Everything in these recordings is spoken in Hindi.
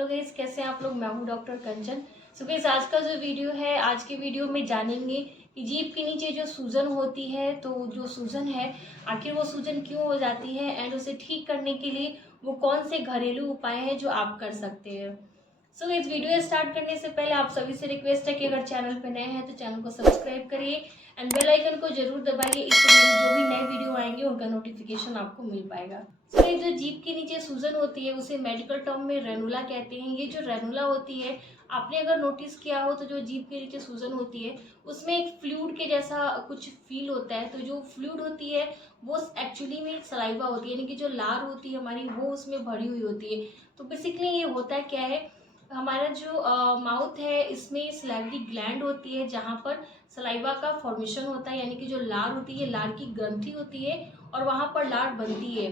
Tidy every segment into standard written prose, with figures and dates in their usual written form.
हेलो गाइस, कैसे हैं आप लोग। मैं हूं डॉक्टर कंचन। सो गाइस, आज का जो वीडियो है, आज के वीडियो में जानेंगे कि जीभ के नीचे जो सूजन होती है, तो जो सूजन है आखिर वो सूजन क्यों हो जाती है एंड उसे ठीक करने के लिए वो कौन से घरेलू उपाय हैं जो आप कर सकते हैं। सो इस वीडियो स्टार्ट करने से पहले आप सभी से रिक्वेस्ट है कि अगर चैनल पे नए हैं तो चैनल को सब्सक्राइब करिए एंड बेल आइकन को जरूर दबाइए। इससे मेरी जो भी नए वीडियो आएंगे उनका नोटिफिकेशन आपको मिल पाएगा। सो ये जो जीभ के नीचे सूजन होती है उसे मेडिकल टर्म में रेनुला कहते हैं। ये जो रेनुला होती है, आपने अगर नोटिस किया हो तो जो जीभ के नीचे सूजन होती है उसमें एक फ्लूइड के जैसा कुछ फील होता है। तो जो फ्लूइड होती है वो एक्चुअली में एक सलाइवा होती है, यानी कि जो लार होती है हमारी वो उसमें भरी हुई होती है। तो बेसिकली ये होता है क्या है, हमारा जो माउथ है इसमें सलाइवरी ग्लैंड होती है जहाँ पर सलाइवा का फॉर्मेशन होता है, यानी कि जो लार होती है, लार की ग्रंथि होती है और वहाँ पर लार बनती है।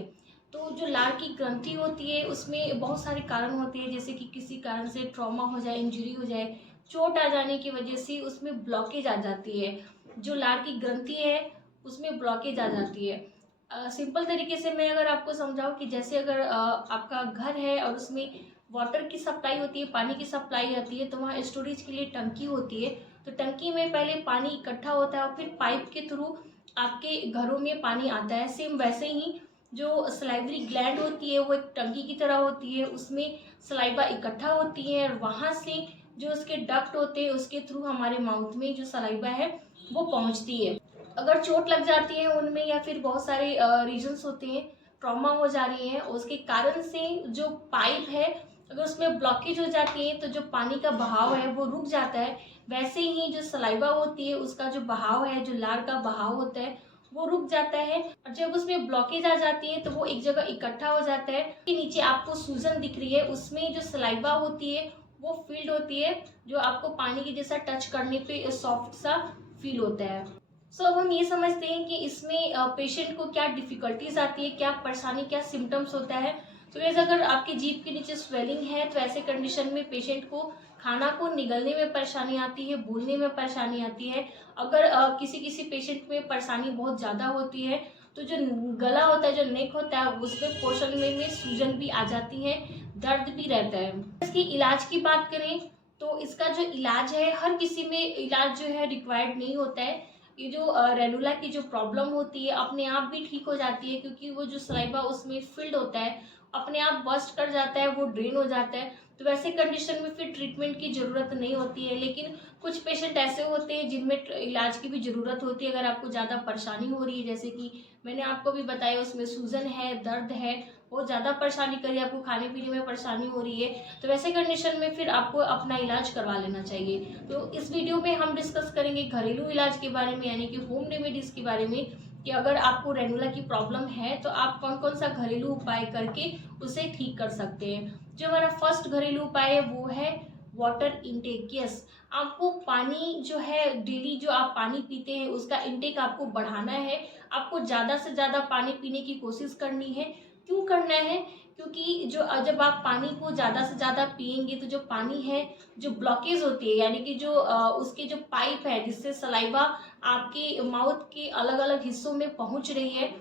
तो जो लार की ग्रंथि होती है उसमें बहुत सारे कारण होते हैं, जैसे कि किसी कारण से ट्रॉमा हो जाए, इंजरी हो जाए, चोट आ जाने की वजह से उसमें ब्लॉकेज आ जाती है। जो लार की ग्रंथि है उसमें ब्लॉकेज आ जाती है। सिंपल तरीके से मैं अगर आपको समझाऊं कि जैसे अगर आपका घर है और उसमें वाटर की सप्लाई होती है, पानी की सप्लाई आती है, तो वहाँ स्टोरेज के लिए टंकी होती है। तो टंकी में पहले पानी इकट्ठा होता है और फिर पाइप के थ्रू आपके घरों में पानी आता है। सेम वैसे ही जो सलाइवरी ग्लैंड होती है वो एक टंकी की तरह होती है, उसमें सलाइवा इकट्ठा होती है और वहाँ से जो उसके डक्ट होते हैं उसके थ्रू हमारे माउथ में जो सलाइवा है वो पहुँचती है। अगर चोट लग जाती है उनमें या फिर बहुत सारे रीजन्स होते हैं, ट्रॉमा हो जा रही है, उसके कारण से जो पाइप है अगर उसमें ब्लॉकेज हो जाती है तो जो पानी का बहाव है वो रुक जाता है। वैसे ही जो सलाइवा होती है उसका जो बहाव है, जो लार का बहाव होता है वो रुक जाता है और जब उसमें ब्लॉकेज आ जाती है तो वो एक जगह इकट्ठा हो जाता है। के नीचे आपको सूजन दिख रही है, उसमें जो सलाइवा होती है वो फील्ड होती है, जो आपको पानी के जैसा टच करने पे सॉफ्ट सा फील होता है। सो अब हम ये समझते हैं कि इसमें पेशेंट को क्या डिफिकल्टीज आती है, क्या परेशानी, क्या सिम्टम्स होता है। तो वैसे अगर आपके जीभ के नीचे स्वेलिंग है तो ऐसे कंडीशन में पेशेंट को खाना को निगलने में परेशानी आती है, बोलने में परेशानी आती है। अगर किसी किसी पेशेंट में परेशानी बहुत ज़्यादा होती है तो जो गला होता है, जो नेक होता है, उसमें पोर्शन में सूजन भी आ जाती है, दर्द भी रहता है। इसकी इलाज की बात करें तो इसका जो इलाज है, हर किसी में इलाज जो है रिक्वायर्ड नहीं होता है। ये जो रेनुला की जो प्रॉब्लम होती है अपने आप भी ठीक हो जाती है, क्योंकि वो जो सलाइवा उसमें फिल्ड होता है अपने आप बस्ट कर जाता है, वो ड्रेन हो जाता है। तो वैसे कंडीशन में फिर ट्रीटमेंट की ज़रूरत नहीं होती है। लेकिन कुछ पेशेंट ऐसे होते हैं जिनमें इलाज की भी ज़रूरत होती है। अगर आपको ज़्यादा परेशानी हो रही है, जैसे कि मैंने आपको भी बताया उसमें सूजन है, दर्द है, बहुत ज़्यादा परेशानी करी, आपको खाने पीने में परेशानी हो रही है, तो वैसे कंडीशन में फिर आपको अपना इलाज करवा लेना चाहिए। तो इस वीडियो में हम डिस्कस करेंगे घरेलू इलाज के बारे में, यानी कि होम रेमेडीज़ के बारे में, कि अगर आपको रेनुला की प्रॉब्लम है तो आप कौन कौन सा घरेलू उपाय करके उसे ठीक कर सकते हैं। जो हमारा फर्स्ट घरेलू उपाय है वो है वाटर इनटेक। यस, आपको पानी जो है, डेली जो आप पानी पीते हैं उसका इनटेक आपको बढ़ाना है। आपको ज़्यादा से ज़्यादा पानी पीने की कोशिश करनी है। क्यों करना है? क्योंकि जो जब आप पानी को ज़्यादा से ज़्यादा पिएंगे तो जो पानी है, जो ब्लॉकेज होती है, यानी कि जो उसके जो पाइप है जिससे सलाइवा आपके माउथ के अलग अलग हिस्सों में पहुंच रही है,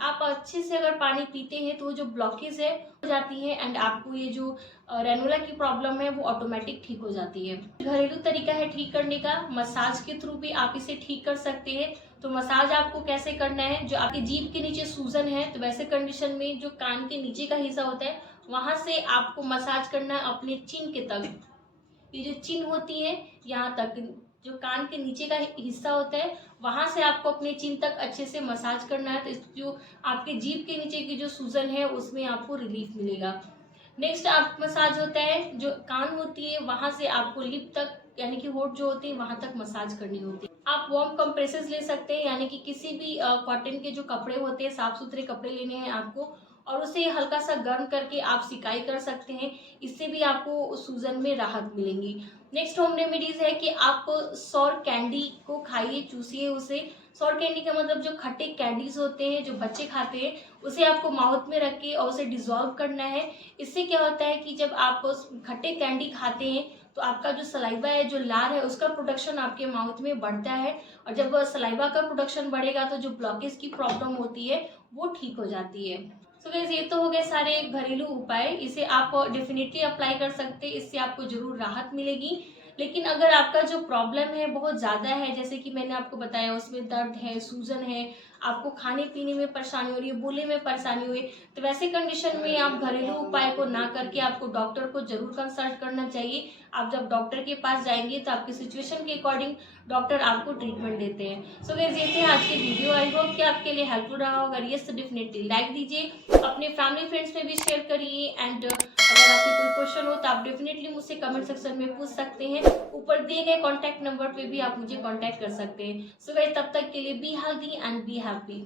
आप अच्छे से अगर पानी पीते हैं तो जो ब्लॉकेज है हो जाती है एंड आपको ये जो रेनुला की प्रॉब्लम है वो ऑटोमेटिक ठीक हो जाती है। घरेलू तरीका है ठीक करने का, मसाज के थ्रू भी आप इसे ठीक कर सकते हैं। तो मसाज आपको कैसे करना है, जो आपके जीभ के नीचे सूजन है तो वैसे कंडीशन में जो कान के नीचे का हिस्सा होता है वहां से आपको मसाज करना है अपने चिन के तक। ये जो चिन होती है यहाँ तक, जो कान के नीचे का हिस्सा होता है वहां से आपको अपने चिन तक अच्छे से मसाज करना है। तो जो आपके जीभ के नीचे की जो सूजन है उसमें आपको रिलीफ मिलेगा। नेक्स्ट आप मसाज होता है, जो कान होती है वहां से आपको लिप तक, यानी कि होठ जो होती है वहां तक मसाज करनी होती है। आप वार्म कंप्रेसेस ले सकते हैं, यानी कि किसी भी कॉटन के जो कपड़े होते हैं, साफ सुथरे कपड़े लेने हैं आपको और उसे हल्का सा गर्म करके आप सिकाई कर सकते हैं। इससे भी आपको सूजन में राहत मिलेंगी। नेक्स्ट होम रेमेडीज है कि आप सौर कैंडी को खाइए, चूसिए उसे। सौर कैंडी का मतलब जो खट्टे कैंडीज होते हैं जो बच्चे खाते हैं, उसे आपको माउथ में रख के और उसे डिजोल्व करना है। इससे क्या होता है कि जब आप खट्टे कैंडी खाते हैं तो आपका जो सलाइवा है, जो लार है, उसका प्रोडक्शन आपके माउथ में बढ़ता है और जब सलाइवा का प्रोडक्शन बढ़ेगा तो जो ब्लॉकेज की प्रॉब्लम होती है वो ठीक हो जाती है। सो गाइस ये तो हो गए सारे घरेलू उपाय, इसे आप डेफिनेटली अप्लाई कर सकते हैं, इससे आपको जरूर राहत मिलेगी। लेकिन अगर आपका जो प्रॉब्लम है बहुत ज़्यादा है, जैसे कि मैंने आपको बताया उसमें दर्द है, सूजन है, आपको खाने पीने में परेशानी हो रही है, बोलने में परेशानी हुई, तो वैसे कंडीशन में आप घरेलू उपाय को ना करके आपको डॉक्टर को जरूर कंसल्ट करना चाहिए। आप जब डॉक्टर के पास जाएंगे तो आपकी सिचुएशन के अकॉर्डिंग डॉक्टर आपको ट्रीटमेंट देते हैं। सो गाइस ये थे आज के वीडियो, आई होप कि आपके लिए हेल्पफुल रहा होगा। यस तो डेफिनेटली लाइक दीजिए, अपने फैमिली फ्रेंड्स में भी शेयर करिए, एंड अगर आपको कोई क्वेश्चन हो तो आप डेफिनेटली मुझसे कमेंट सेक्शन में पूछ सकते हैं। ऊपर दिए गए कॉन्टैक्ट नंबर पे भी आप मुझे कॉन्टैक्ट कर सकते हैं। सो गाइस तब तक के लिए be healthy and be happy.